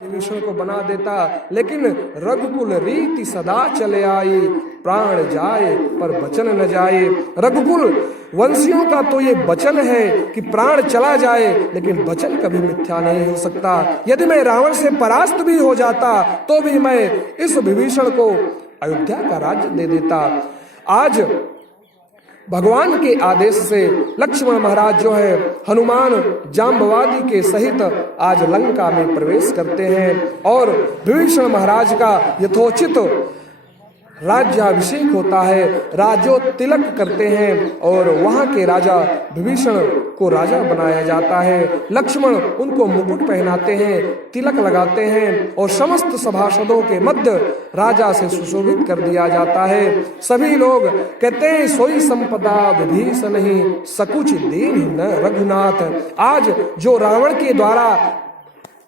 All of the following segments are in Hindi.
विभीषण को बना देता, लेकिन रघुकुल रीति सदा चले आई, प्राण जाए पर वचन न जाए। रघुकुल वंशियों का तो ये वचन है कि प्राण चला जाए, लेकिन वचन कभी मिथ्या नहीं हो सकता। यदि मैं रावण से परास्त भी हो जाता तो भी मैं इस विभीषण को अयोध्या का राज्य दे देता। आज भगवान के आदेश से लक्ष्मण महाराज जो है हनुमान जाम्बवादी के सहित आज लंका में प्रवेश करते हैं और विभीषण महाराज का यथोचित राज्याभिषेक होता है, राजो तिलक करते हैं और वहां के राजा विभीषण को राजा बनाया जाता है। लक्ष्मण उनको मुकुट पहनाते हैं, तिलक लगाते हैं और समस्त सभासदों के मध्य राजा से सुशोभित कर दिया जाता है। सभी लोग कहते हैं सोई संपदा विभीषण ही सकुच दीन न रघुनाथ। आज जो रावण के द्वारा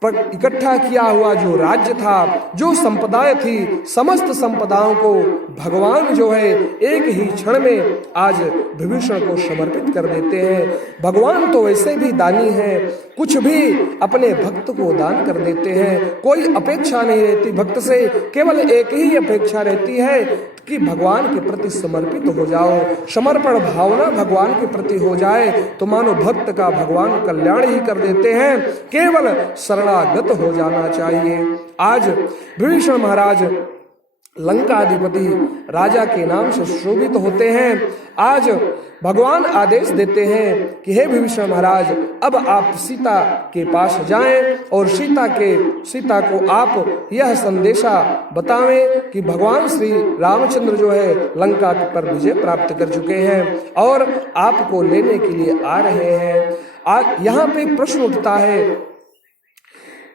इकट्ठा किया हुआ जो राज्य था, जो संपदाएं थी, समस्त संपदाओं को भगवान जो है एक ही क्षण में आज विभीषण को समर्पित कर देते हैं। भगवान तो वैसे भी दानी हैं, कुछ भी अपने भक्त को दान कर देते हैं। कोई अपेक्षा नहीं रहती भक्त से, केवल एक ही अपेक्षा रहती है कि भगवान के प्रति समर्पित हो जाओ। समर्पण भावना भगवान के प्रति हो जाए तो मानो भक्त का भगवान कल्याण ही कर देते हैं। केवल शरणागत हो जाना चाहिए। आज विभीषण महाराज लंकाधिपति राजा के नाम से शोभित होते हैं। आज भगवान आदेश देते हैं कि हे विभीषण महाराज, अब आप सीता के पास जाएं और सीता को आप यह संदेशा बतावें कि भगवान श्री रामचंद्र जो है लंका पर विजय प्राप्त कर चुके हैं और आपको लेने के लिए आ रहे हैं। आज यहाँ पे एक प्रश्न उठता है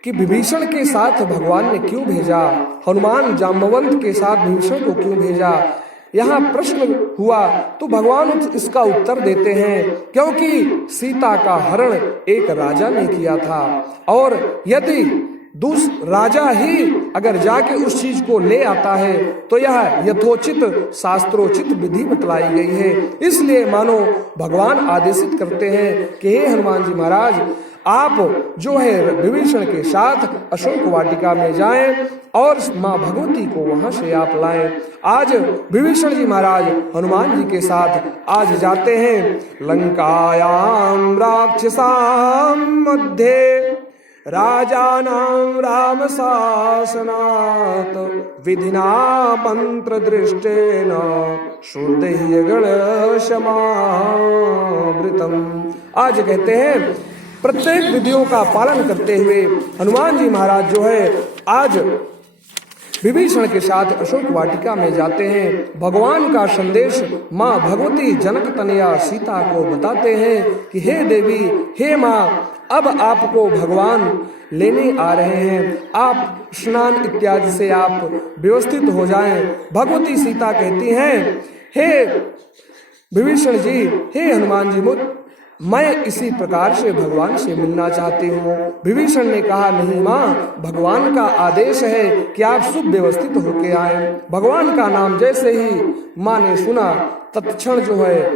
कि विभीषण के साथ भगवान ने क्यों भेजा, हनुमान जाम्बवंत के साथ विभीषण को क्यों भेजा। यहाँ प्रश्न हुआ तो भगवान इसका उत्तर देते हैं क्योंकि सीता का हरण एक राजा ने किया था और यदि राजा ही अगर जाके उस चीज को ले आता है तो यह यथोचित शास्त्रोचित विधि बतलाई गई है। इसलिए मानो भगवान आदेशित करते हैं कि हे हनुमान जी महाराज, आप जो है विभीषण के साथ अशोक वाटिका में जाएं और माँ भगवती को वहां से आप लाएं। आज विभीषण जी महाराज हनुमान जी के साथ आज जाते हैं। लंकायाम राक्षसाम मध्ये राजानां राम शासनात् विधिना मंत्र दृष्टेन शुद्धि गण समावृतम। आज कहते हैं प्रत्येक विधियों का पालन करते हुए हनुमान जी महाराज जो है आज विभीषण के साथ अशोक वाटिका में जाते हैं। भगवान का संदेश माँ भगवती जनक तनया सीता को बताते हैं कि हे देवी, हे माँ, अब आपको भगवान लेने आ रहे हैं, आप स्नान इत्यादि से आप व्यवस्थित हो जाएं। भगवती सीता कहती हैं, हे विभीषण जी, हे हनुमान जी, मैं इसी प्रकार से भगवान से मिलना चाहती हूँ। विभीषण ने कहा, नहीं माँ, भगवान का आदेश है कि आप सुव्यवस्थित होके आए। भगवान का नाम जैसे ही माँ ने सुना तत्क्षण जो है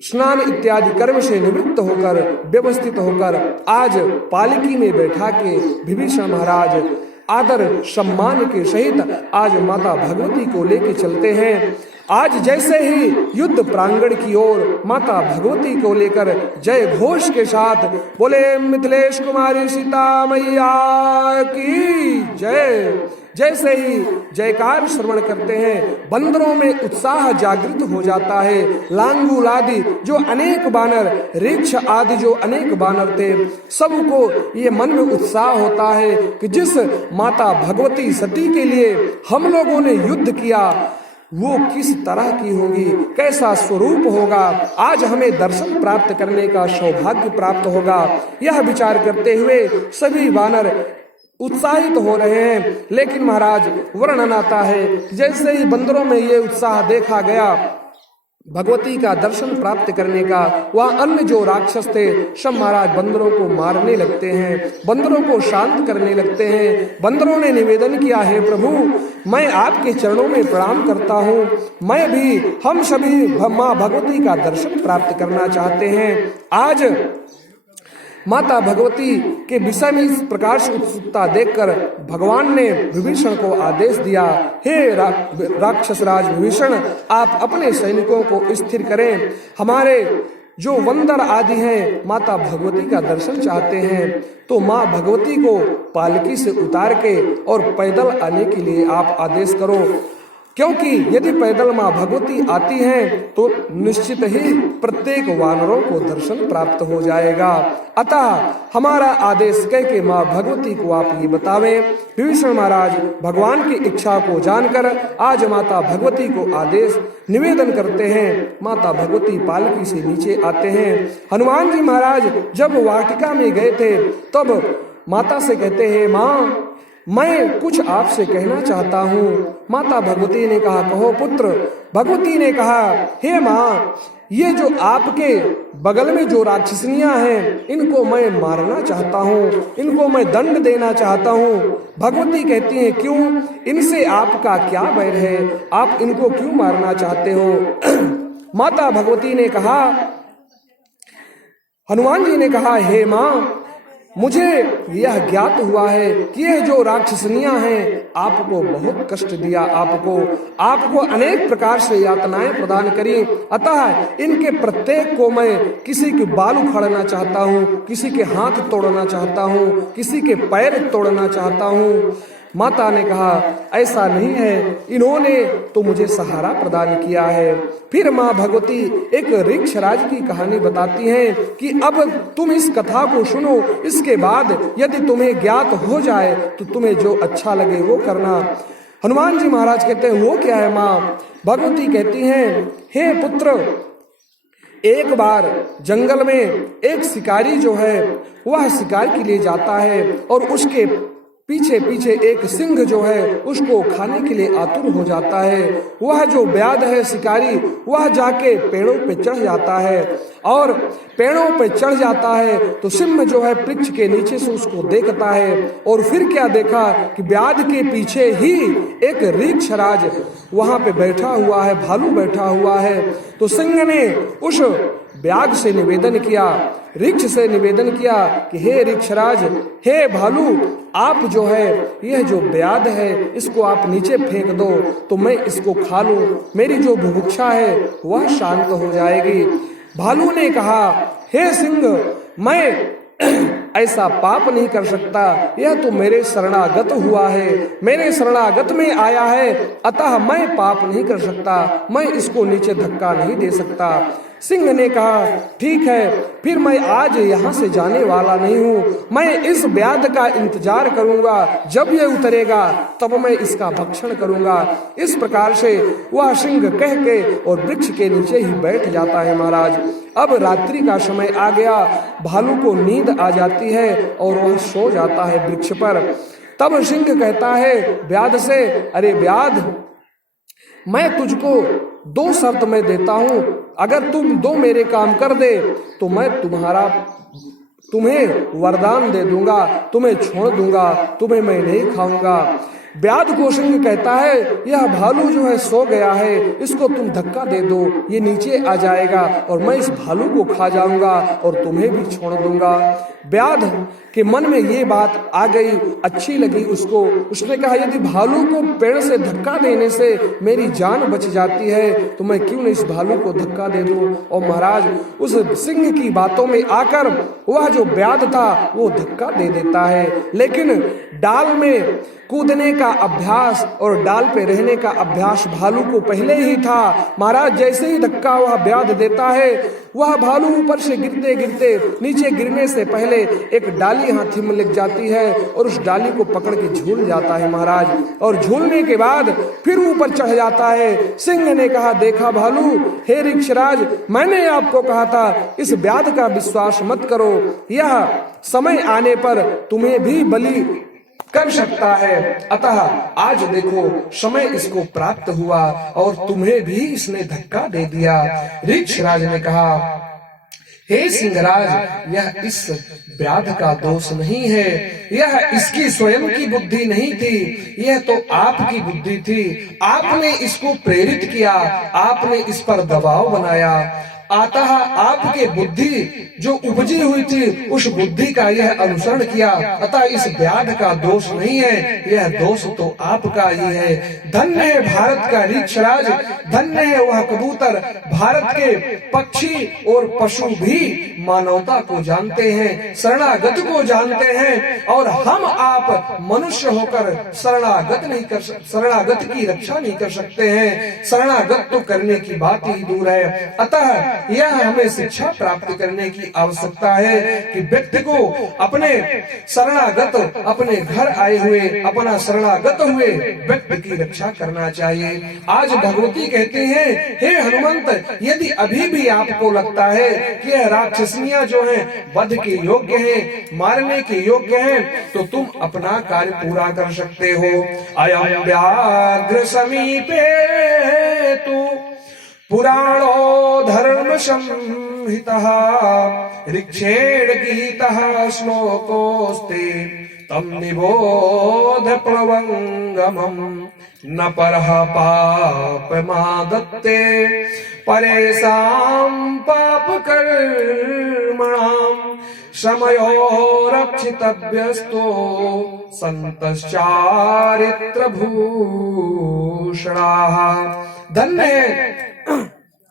स्नान इत्यादि कर्म से निवृत्त होकर व्यवस्थित होकर आज पालकी में बैठा के विभीषण महाराज आदर सम्मान के सहित आज माता भगवती को लेके चलते हैं। आज जैसे ही युद्ध प्रांगण की ओर माता भगवती को लेकर जय घोष के साथ बोले मिथिलेश कुमारी सीता मैया की जय, जैसे ही जयकार श्रवण करते हैं बंदरों में उत्साह जागृत हो जाता है। लांगूल आदि जो अनेक बानर, ऋक्ष आदि जो अनेक बानर थे, सबको ये मन में उत्साह होता है कि जिस माता भगवती सती के लिए हम लोगों ने युद्ध किया वो किस तरह की होगी, कैसा स्वरूप होगा, आज हमें दर्शन प्राप्त करने का सौभाग्य प्राप्त होगा। यह विचार करते हुए सभी वानर उत्साहित हो रहे हैं। लेकिन महाराज वर्णन आता है जैसे ही बंदरों में ये उत्साह देखा गया भगवती का दर्शन प्राप्त करने का, वह अन्य जो राक्षस थे सब महाराज बंदरों को मारने लगते हैं, बंदरों को शांत करने लगते हैं। बंदरों ने निवेदन किया, हे प्रभु, मैं आपके चरणों में प्रणाम करता हूँ, मैं भी, हम सभी माँ भगवती का दर्शन प्राप्त करना चाहते हैं। आज माता भगवती के विषय में इस प्रकार से उत्सुकता देखकर भगवान ने विभीषण को आदेश दिया, हे राक्षस राज विभीषण, आप अपने सैनिकों को स्थिर करें। हमारे जो वंदर आदि हैं माता भगवती का दर्शन चाहते हैं, तो माँ भगवती को पालकी से उतार के और पैदल आने के लिए आप आदेश करो, क्योंकि यदि पैदल माँ भगवती आती हैं तो निश्चित ही प्रत्येक वानरों को दर्शन प्राप्त हो जाएगा। अतः हमारा आदेश कह के माँ भगवती को आप ये बतावें। विभीषण महाराज भगवान की इच्छा को जानकर आज माता भगवती को आदेश निवेदन करते हैं। माता भगवती पालकी से नीचे आते हैं। हनुमान जी महाराज जब वाटिका में गए थे तब माता से कहते हैं, माँ मैं कुछ आपसे कहना चाहता हूँ। माता भगवती ने कहा, कहो पुत्र। भगवती ने कहा, हे माँ, ये जो आपके बगल में जो राक्षसनियां हैं इनको मैं मारना चाहता हूँ, इनको मैं दंड देना चाहता हूँ। भगवती कहती हैं, क्यों? इनसे आपका क्या बैर है? आप इनको क्यों मारना चाहते हो? माता भगवती ने कहा, हनुमान जी ने कहा, हे माँ, मुझे यह ज्ञात हुआ है कि यह जो राक्षसनियां हैं आपको बहुत कष्ट दिया, आपको अनेक प्रकार से यातनाएं प्रदान करी। अतः इनके प्रत्येक को मैं किसी के बाल उखाड़ना चाहता हूँ, किसी के हाथ तोड़ना चाहता हूँ, किसी के पैर तोड़ना चाहता हूँ। माता ने कहा, ऐसा नहीं है, इन्होंने तो मुझे सहारा प्रदान किया है। फिर माँ भगवती एक ऋक्षराज की कहानी बताती हैं कि अब तुम इस कथा को सुनो, इसके बाद यदि तुम्हें ज्ञात हो जाए तो तुम्हें जो अच्छा लगे वो करना। हनुमान जी महाराज कहते हैं, वो क्या है माँ? भगवती कहती हैं, हे पुत्र, एक बार जंगल में एक शिकारी जो है वह शिकार के लिए जाता है और उसके पीछे पीछे एक सिंह जो है उसको खाने के लिए आतुर हो जाता है। वह जो व्याध है शिकारी, वह जाके पेड़ों पे चढ़ जाता है और पेड़ों पे चढ़ जाता है तो सिंह जो है वृक्ष के नीचे से उसको देखता है और फिर क्या देखा कि व्याध के पीछे ही एक ऋक्षराज वहां पे बैठा हुआ है, भालू बैठा हुआ है। तो सिंह ने उस व्याघ से निवेदन किया, ऋक्ष से निवेदन किया कि हे ऋक्षराज, हे भालू, आप जो है यह जो व्याध है इसको आप नीचे फेंक दो तो मैं इसको खा लूं, मेरी जो बुभुक्षा है वह शांत हो जाएगी। भालू ने कहा, हे सिंह, मैं ऐसा पाप नहीं कर सकता, यह तो मेरे शरणागत हुआ है, मेरे शरणागत में आया है, अतः मैं पाप नहीं कर सकता, मैं इसको नीचे धक्का नहीं दे सकता। सिंह ने कहा, ठीक है, फिर मैं आज यहाँ से जाने वाला नहीं हूँ, मैं इस व्याध का इंतजार करूंगा, जब ये उतरेगा तब मैं इसका भक्षण करूंगा। इस प्रकार से वह सिंह कह के और वृक्ष के नीचे ही बैठ जाता है। महाराज अब रात्रि का समय आ गया, भालू को नींद आ जाती है और वह सो जाता है वृक्ष पर। तब सिंह कहता है व्याध से, अरे व्याध, मैं तुझको 2 शर्त मैं देता हूं, अगर तुम 2 मेरे काम कर दे तो मैं तुम्हें वरदान दे दूंगा, तुम्हें छोड़ दूंगा, तुम्हें मैं नहीं खाऊंगा। व्याध को सिंह कहता है, यह भालू जो है सो गया है, इसको तुम धक्का दे दो, ये नीचे आ जाएगा और मैं इस भालू को खा जाऊंगा और तुम्हें भी छोड़ दूंगा। व्याध के मन में ये बात आ गई, अच्छी लगी उसको। उसने कहा, यदि भालू को पेड़ से धक्का देने से मेरी जान बच जाती है तो मैं क्यों नहीं इस भालू को धक्का दे दूं। और महाराज उस सिंह की बातों में आकर वह जो व्याध था वो धक्का दे देता है, लेकिन डाल में कूदने का अभ्यास और डाल पे रहने का अभ्यास भालू को पहले ही था। महाराज जैसे ही धक्का वह व्याध देता है, वह भालू ऊपर से गिरते गिरते नीचे गिरने से पहले एक डाली हाथी में लग जाती है और उस डाली को पकड़ के झूल जाता है महाराज, और झूलने के बाद फिर ऊपर चढ़ जाता है। सिंह ने कहा, देखा भालू, हे ऋक्षराज, मैंने आपको कहा था इस व्याध का विश्वास मत करो, यह समय आने पर तुम्हें भी बलि कर सकता है। अतः आज देखो समय इसको प्राप्त हुआ और तुम्हें भी इसने धक्का दे दिया। ऋक्षराज ने कहा, हे सिंहराज, यह इस व्याध का दोष नहीं है, यह इसकी स्वयं की बुद्धि नहीं थी, यह तो आपकी बुद्धि थी। आपने इसको प्रेरित किया, आपने इस पर दबाव बनाया। अतः आपके बुद्धि जो उपजी हुई थी उस बुद्धि का यह अनुसरण किया, अतः इस व्याध का दोष नहीं है, यह दोष तो आपका ही है। धन्य है भारत का रीक्षराज, धन्य है वह कबूतर। भारत के पक्षी और पशु भी मानवता को जानते हैं, शरणागत को जानते हैं, और हम आप मनुष्य होकर शरणागत की रक्षा नहीं कर सकते हैं। शरणागत तो करने की बात ही दूर है। अतः यह हमें शिक्षा प्राप्त करने की आवश्यकता है कि व्यक्ति को अपने शरणागत, अपने घर आए हुए, अपना शरणागत हुए व्यक्ति की रक्षा करना चाहिए। आज भगवती कहती हैं, हे हनुमंत, यदि अभी भी आपको लगता है कि यह राक्षसनियां जो हैं वध के योग्य हैं, मारने के योग्य हैं, तो तुम अपना कार्य पूरा कर सकते हो। अयं व्याघ्र समीपे तु पुराणो धर्म संहितः ऋक्षेण गीतः श्लोकोस्ते तम निबोध प्लवंगमम् न परः पापमादत्ते परेषां पापकर्मणां समयो रक्षितव्यस्तो संतश्चारित्र भूषणाः। धन्य है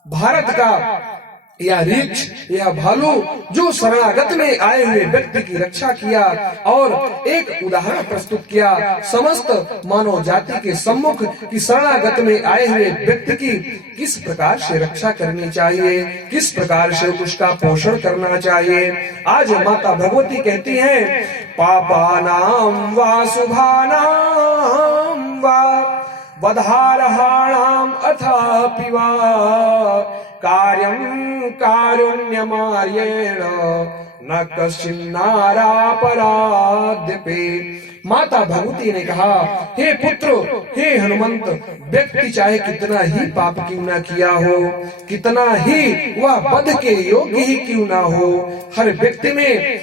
भारत का यह रीछ, यह भालू जो शरणागत में आए हुए व्यक्ति की रक्षा किया और एक उदाहरण प्रस्तुत किया समस्त मानव जाति के सम्मुख कि शरणागत में आए हुए व्यक्ति की किस प्रकार से रक्षा करनी चाहिए, किस प्रकार से उसका पोषण करना चाहिए। आज माता भगवती कहती हैं, पापानां वा शुभानां वा वधारहाणाम अथापि वा कार्यं कारुण्यमार्येण न कश्चिन्नारापराध्यपे। माता भगवती ने कहा, हे पुत्र, हे हनुमंत, व्यक्ति चाहे कितना ही पाप क्यों न किया हो, कितना ही वह वध के योग्य ही क्यों न हो, हर व्यक्ति में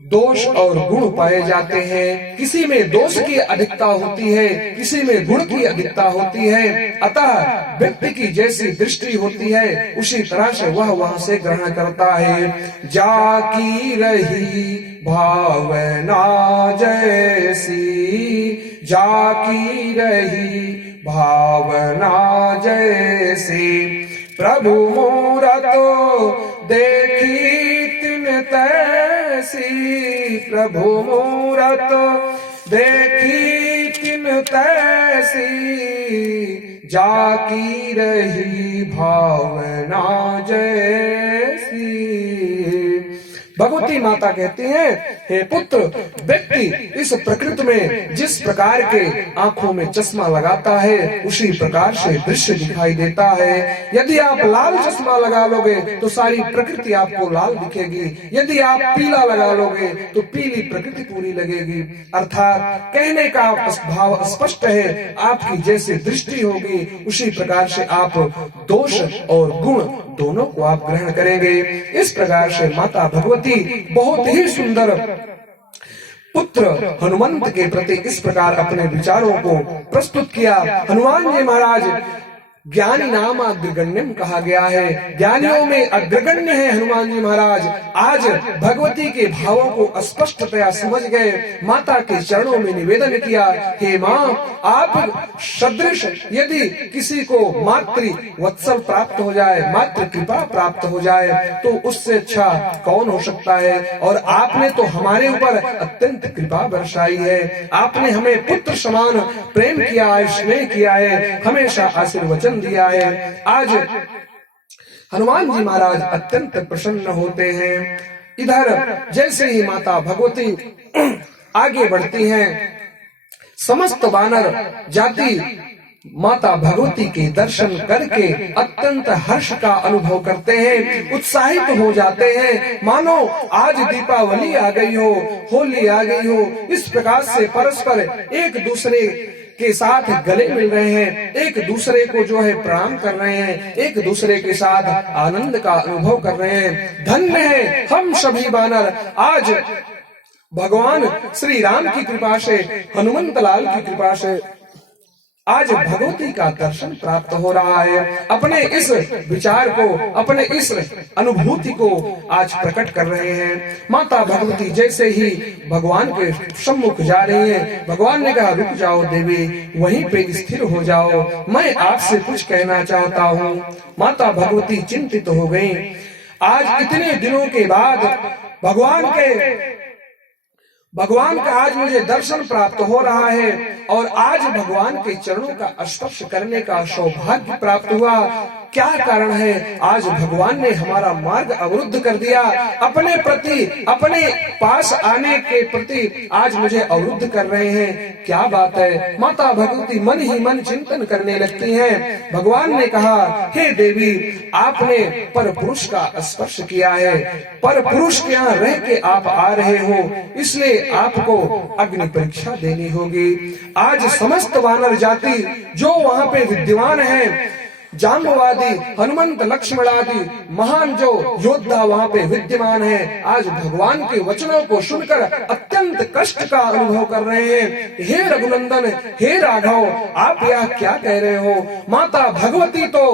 दोष और गुण पाए जाते हैं। किसी में दोष की अधिकता होती है, किसी में गुण की अधिकता होती है। अतः व्यक्ति की जैसी दृष्टि होती है उसी तरह से वह वहां से ग्रहण करता है। जाकी रही भावना जैसी, जाकी रही भावना जैसी, प्रभु मूरत देखी तिन तैसी, प्रभु मूरत देखी तिन तैसी, जाकी रही भावना जैसी। भगवती माता कहती हैं, हे पुत्र, व्यक्ति इस प्रकृति में जिस प्रकार के आंखों में चश्मा लगाता है उसी प्रकार से दृश्य दिखाई देता है। यदि आप लाल चश्मा लगा लोगे तो सारी प्रकृति आपको लाल दिखेगी, यदि आप पीला लगा लोगे तो पीली प्रकृति पूरी लगेगी। अर्थात कहने का भाव स्पष्ट है, आपकी जैसी दृष्टि होगी उसी प्रकार से आप दोष और गुण दोनों को आप ग्रहण करेंगे। इस प्रकार से माता भगवती बहुत ही सुंदर पुत्र हनुमंत के प्रति इस प्रकार अपने विचारों को प्रस्तुत किया। हनुमान जी महाराज ज्ञानी नाम अग्रगण्यम कहा गया है, ज्ञानियों में अग्रगण्य है हनुमान जी महाराज। आज भगवती के भावों को स्पष्टतया समझ गए, माता के चरणों में निवेदन किया, हे माँ, आप सदृश यदि किसी को मातृ वत्सल प्राप्त हो जाए, मातृ कृपा प्राप्त हो जाए तो उससे अच्छा कौन हो सकता है। और आपने तो हमारे ऊपर अत्यंत कृपा बरसाई है, आपने हमें पुत्र समान प्रेम किया है, स्नेह किया है, हमेशा आशीर्वचन दिया है। आज हनुमान जी महाराज अत्यंत प्रसन्न होते हैं। इधर जैसे ही माता भगवती आगे बढ़ती हैं, समस्त वानर जाति माता भगवती के दर्शन करके अत्यंत हर्ष का अनुभव करते हैं, उत्साहित हो जाते हैं, मानो आज दीपावली आ गई हो, होली आ गई हो। इस प्रकार से परस्पर एक दूसरे के साथ गले मिल रहे हैं, एक दूसरे को जो है प्रणाम कर रहे हैं, एक दूसरे के साथ आनंद का अनुभव कर रहे हैं। धन्य है हम सभी वानर, आज भगवान श्री राम की कृपा से, हनुमंत लाल की कृपा से आज भगवती का दर्शन प्राप्त हो रहा है। अपने इस विचार को, अपने इस अनुभूति को आज प्रकट कर रहे हैं। माता भगवती जैसे ही भगवान के सम्मुख जा रही हैं, भगवान ने कहा रुक जाओ देवी, वहीं पे स्थिर हो जाओ, मैं आपसे कुछ कहना चाहता हूँ। माता भगवती चिंतित हो गई। आज इतने दिनों के बाद भगवान का आज मुझे दर्शन प्राप्त हो रहा है और आज भगवान के चरणों का स्पर्श करने का सौभाग्य प्राप्त हुआ। क्या कारण है? आज भगवान ने हमारा मार्ग अवरुद्ध कर दिया। अपने प्रति, अपने पास आने के प्रति आज मुझे अवरुद्ध कर रहे हैं। क्या बात है? माता भगवती मन ही मन चिंतन करने लगती हैं। भगवान ने कहा, हे देवी, आपने पर पुरुष का स्पर्श किया है, पर पुरुष के यहाँ रह के आप आ रहे हो, इसलिए आपको अग्नि परीक्षा देनी होगी। आज समस्त वानर जाति जो वहाँ पे विद्यमान है, जाम्बवादी, हनुमंत, लक्ष्मण आदि महान जो योद्धा वहाँ पे विद्यमान हैं, आज भगवान के वचनों को सुनकर अत्यंत कष्ट का अनुभव कर रहे हैं। हे रघुनंदन, हे राघव, आप यह क्या कह रहे हो? माता भगवती तो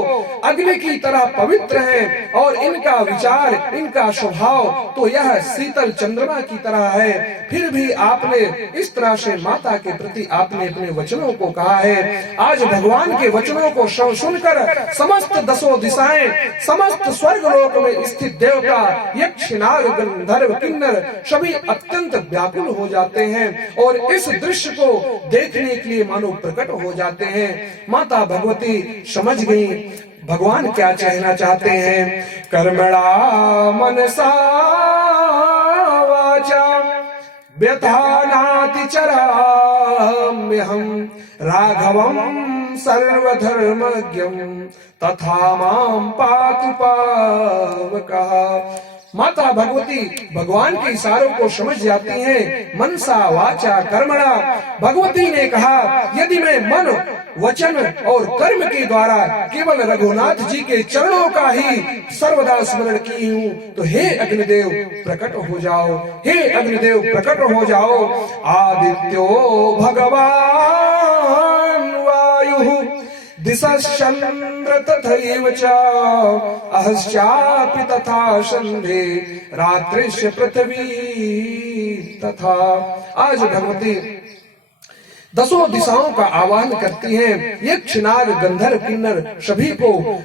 अग्नि की तरह पवित्र हैं और इनका विचार, इनका स्वभाव तो यह शीतल चंद्रमा की तरह है। फिर भी आपने इस तरह से माता के प्रति आपने अपने वचनों को कहा है। आज भगवान के वचनों को सुनकर समस्त दसों दिशाएं, समस्त स्वर्ग लोक में स्थित देवता, यक्ष, नाग, गंधर्व, किन्नर सभी अत्यंत व्याकुल हो जाते हैं और इस दृश्य को देखने के लिए मानो प्रकट हो जाते हैं। माता भगवती समझ गई भगवान क्या कहना चाहते हैं। कर्मणा मनसा वाचा व्यथानाति चराम्यहम् राघवम् सर्वधर्मज्ञम् तथा मां पातु पावकः। माता भगवती भगवान के इशारों को समझ जाती हैं। मनसा वाचा कर्मणा, भगवती ने कहा यदि मैं मन, वचन और कर्म के द्वारा केवल रघुनाथ जी के चरणों का ही सर्वदा स्मरण की हूँ, तो हे अग्निदेव प्रकट हो जाओ, हे अग्निदेव प्रकट हो जाओ। आदित्यो भगवान वायु दिशश्चंद्र तथैव च अहश्चापि तथा संधे रात्रिश्च पृथ्वी तथा। आज भगवती दसों दिशाओं का आह्वान करती हैं। यक्ष, नाग, गंधर्व, किन्नर सभी को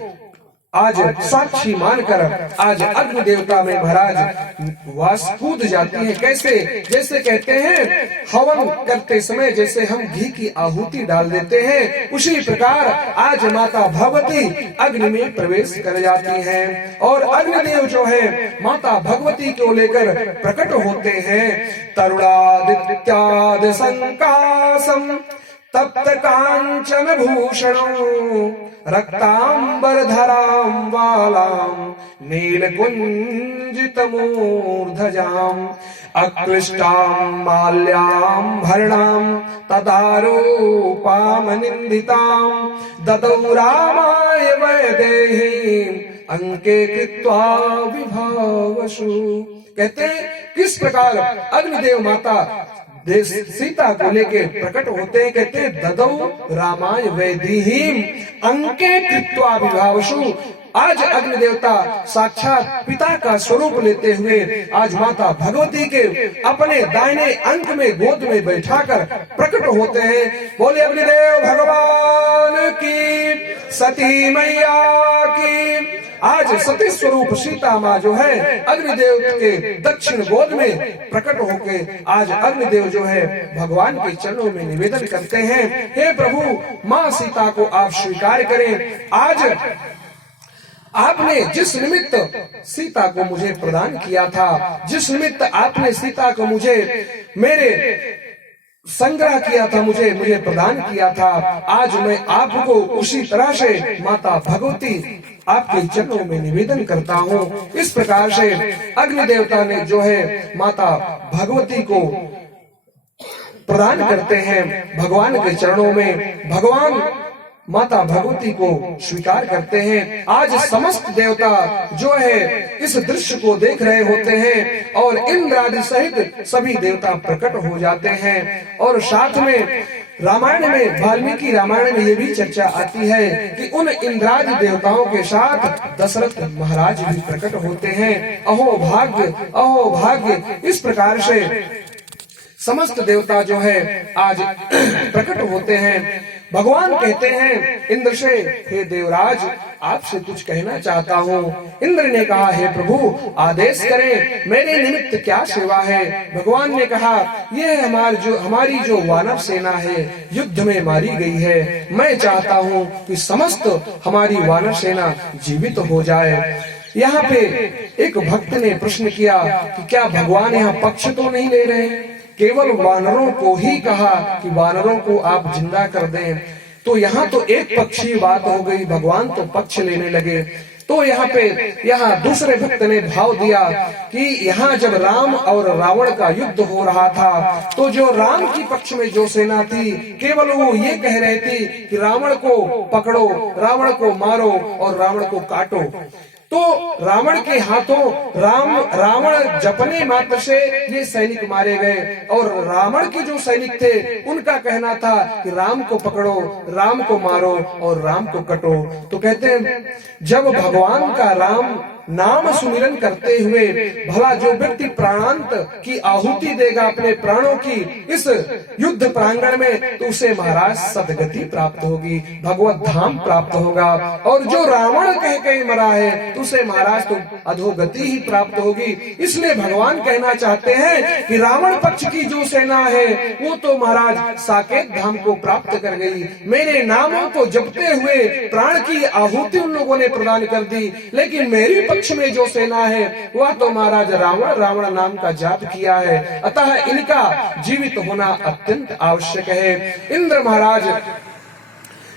आज साक्षी मानकर आज अग्नि देवता में महाराज वास कूद जाती है। कैसे? जैसे कहते हैं हवन करते समय जैसे हम घी की आहुति डाल देते हैं, उसी प्रकार आज माता भगवती अग्नि में प्रवेश कर जाती हैं और अग्निदेव जो है माता भगवती को लेकर प्रकट होते हैं। तरुणादित्यादि संकासम तप्त कांचन भूषणो रक्तांबरधरां वालां नीलकुंजित मूर्धजां अक्लिष्टां माल्यां भरणां तदारूपां निंदितां ददौ रामाय वैदेहीं अंके कृत्वा विभावसु। कहते किस प्रकार अग्निदेव माता सीता को लेके प्रकट होते हैं। कहते ददौ रामाय वैदेहीं अंके कृत्वा विभावसु। आज अग्नि देवता साक्षात पिता का स्वरूप लेते हुए आज माता भगवती के अपने दाहिने अंक में गोद में बैठाकर प्रकट होते हैं। बोले अग्निदेव भगवान की, सती मैया की। आज सती स्वरूप सीता माँ जो है अग्निदेव के दक्षिण गोद में प्रकट होके आज अग्निदेव जो है भगवान के चरणों में निवेदन करते हैं, हे प्रभु माँ सीता को आप स्वीकार करें। आज आपने जिस निमित्त सीता को मुझे प्रदान किया था, जिस निमित्त आपने सीता को मुझे मेरे संग्रह किया था, मुझे प्रदान किया था, आज मैं आपको उसी तरह से माता भगवती आपके चरणों में निवेदन करता हूँ। इस प्रकार से अग्नि देवता ने जो है माता भगवती को प्रदान करते हैं भगवान के चरणों में। भगवान माता भगवती को स्वीकार करते हैं। आज समस्त देवता जो है इस दृश्य को देख रहे होते हैं और इंद्र आदि सहित सभी देवता प्रकट हो जाते हैं और साथ में रामायण में, वाल्मीकि रामायण में ये भी चर्चा आती है कि उन इंद्रादि देवताओं के साथ दशरथ महाराज भी प्रकट होते हैं। अहो भाग्य, अहो भाग्य, इस प्रकार से समस्त देवता जो है आज प्रकट होते हैं। भगवान कहते हैं इंद्र से, हे देवराज, आपसे कुछ कहना चाहता हूँ। इंद्र ने कहा, हे प्रभु, आदेश करें, मेरे निमित्त क्या सेवा है। भगवान ने कहा, यह हमारी जो वानर सेना है युद्ध में मारी गई है, मैं चाहता हूँ कि समस्त हमारी वानर सेना जीवित हो जाए। यहाँ पे एक भक्त ने प्रश्न किया कि क्या भगवान यहाँ पक्ष तो नहीं ले रहे, केवल वानरों को ही कहा कि वानरों को आप जिंदा कर दें। तो यहाँ तो एक पक्षी बात हो गई, भगवान तो पक्ष लेने लगे। तो यहाँ दूसरे भक्त ने भाव दिया कि यहाँ जब राम और रावण का युद्ध हो रहा था तो जो राम की पक्ष में जो सेना थी केवल वो ये कह रहे थे कि रावण को पकड़ो, रावण को मारो और रावण को काटो। तो रावण के हाथों रावण जपने मात्र से ये सैनिक मारे गए और रावण के जो सैनिक थे उनका कहना था कि राम को पकड़ो, राम को मारो और राम को कटो। तो कहते हैं जब भगवान का राम नाम सुमिरन करते हुए भला जो व्यक्ति प्राणांत की आहुति देगा अपने प्राणों की इस युद्ध प्रांगण में, तो उसे महाराज सदगति प्राप्त होगी, भगवत धाम प्राप्त होगा। और जो रावण कह के मरा है तो उसे महाराज तो अधोगति ही प्राप्त होगी। इसलिए भगवान कहना चाहते हैं कि रावण पक्ष की जो सेना है वो तो महाराज साकेत धाम को प्राप्त कर गई, मेरे नामों को जपते हुए प्राण की आहुति उन लोगों ने प्रदान कर दी। लेकिन मेरी पक्ष में जो सेना है वह तो महाराज रावण नाम का जाप किया है, अतः इनका जीवित होना अत्यंत आवश्यक है। इंद्र महाराज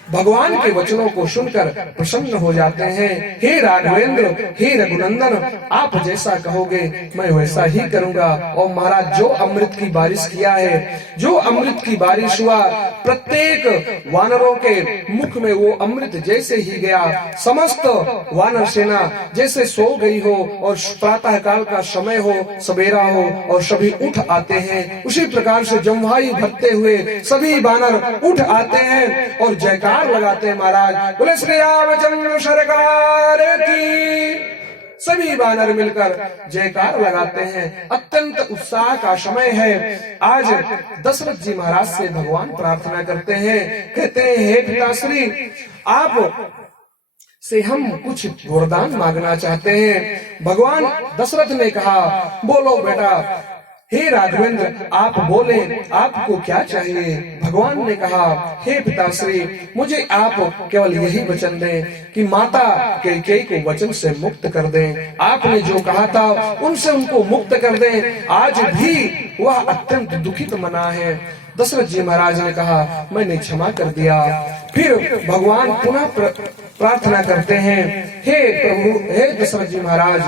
भगवान के वचनों को सुनकर प्रसन्न हो जाते हैं। हे राघवेंद्र, हे रघुनंदन, आप जैसा कहोगे मैं वैसा ही करूंगा। और महाराज जो अमृत की बारिश किया है, जो अमृत की बारिश हुआ, प्रत्येक वानरों के मुख में वो अमृत जैसे ही गया, समस्त वानर सेना जैसे सो गई हो और प्रातः काल का समय हो, सवेरा हो और सभी उठ आते हैं, उसी प्रकार से जम्भाई भरते हुए सभी वानर उठ आते हैं और जयकार लगाते हैं। महाराज बोले श्री रामचंद्र सरकार की। सभी वानर मिलकर जयकार लगाते हैं। अत्यंत उत्साह का समय है। आज दशरथ जी महाराज से भगवान प्रार्थना करते हैं, कहते हैं हे पिताश्री, आप से हम कुछ वरदान मांगना चाहते हैं। भगवान दशरथ ने कहा, बोलो बेटा। हे राघवेंद्र, आप बोले, आपको क्या चाहिए। भगवान ने कहा, हे पिताश्री, मुझे आप केवल यही वचन दें कि माता कैकेयी को वचन से मुक्त कर दें। आपने जो कहा था उनसे उनको मुक्त कर दें। आज भी वह अत्यंत दुखित मना है। दशरथ जी महाराज ने कहा, मैंने क्षमा कर दिया। फिर भगवान पुनः प्रार्थना करते हैं, हे प्रभु, हे दशरथ जी महाराज,